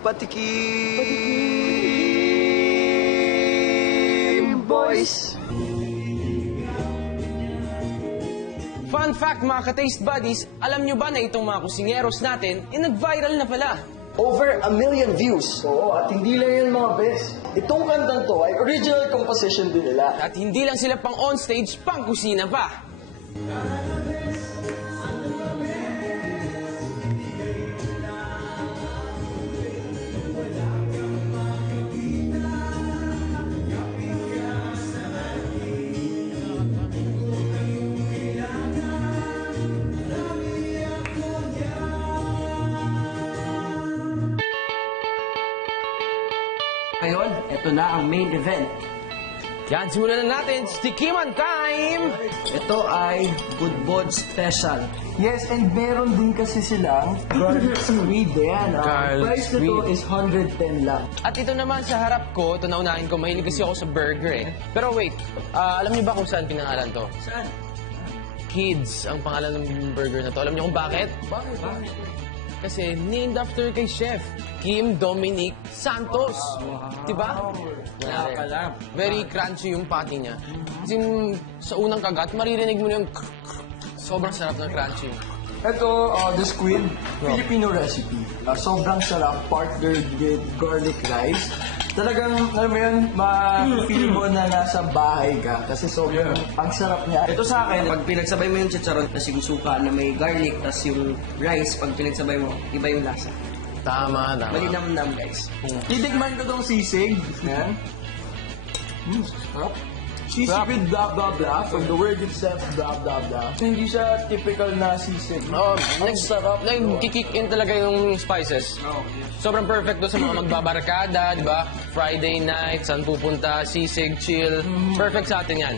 Patikim, boys! Fun fact mga ka-taste buddies, alam nyo ba na itong mga kusingeros natin, nag-viral na pala? Over 1 million views. Oo, at hindi lang yan mga best. Itong kantang to ay original composition din nila. At hindi lang sila pang onstage, pang kusina pa. Ngayon, ito na ang main event. Yan, simulan na natin. Tikiman time! Ito ay Budbod Special. Yes, and meron din kasi silang garlic squid. Yan, Garlic price nito squid. is 110 lang. At ito naman sa harap ko, ito naunahin ko, mahilig kasi ako sa burger eh. Pero wait, alam niyo ba kung saan pinangalan to? Saan? Kids ang pangalan ng burger na to. Alam niyo kung bakit? Bakit? Kasi named after kay Chef Kim Dominic Santos. Diba? Nakakalam. Very crunchy yung patty niya. Kasi sa unang kagat, maririnig mo na yung sobrang sarap ng crunchy. Ito, the squid, Filipino recipe. Sobrang sarap, partnered with garlic rice. Talagang, alam mo yun, ma-feel mo na nasa bahay ka kasi sobrang ang sarap niya. Ito sa akin, pag pinagsabay mo yung chicharon tas yung suka na may garlic tas yung rice, pag pinagsabay mo, iba yung lasa. Tama. Malinam-nam, guys. Titigman ko tong sisig. Yan. Sarap. Sisig with blah blah blah. From the word itself, blah blah blah. Hindi siya typical na sisig. Ang sarap. Nag-kick in talaga yung spices. Sobrang perfect doon sa mga magbabarkada, di ba? Friday night, saan pupunta, sisig, chill. Perfect sa atin yan.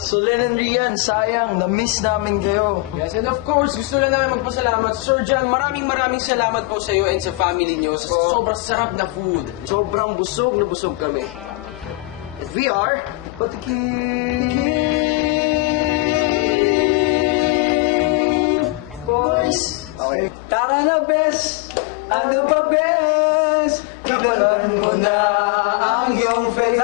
So Len and Rian, sayang, na-miss namin kayo. Yes, and of course, gusto lang namin magpasalamat. Sir John, maraming salamat po sa iyo and sa family niyo sa sobrang sarap na food. Sobrang busog na busog kami. And we are Patikim Boys! Okay. Tara na, bes! Ano ba, bes? Ibalan mo na ang iyong face.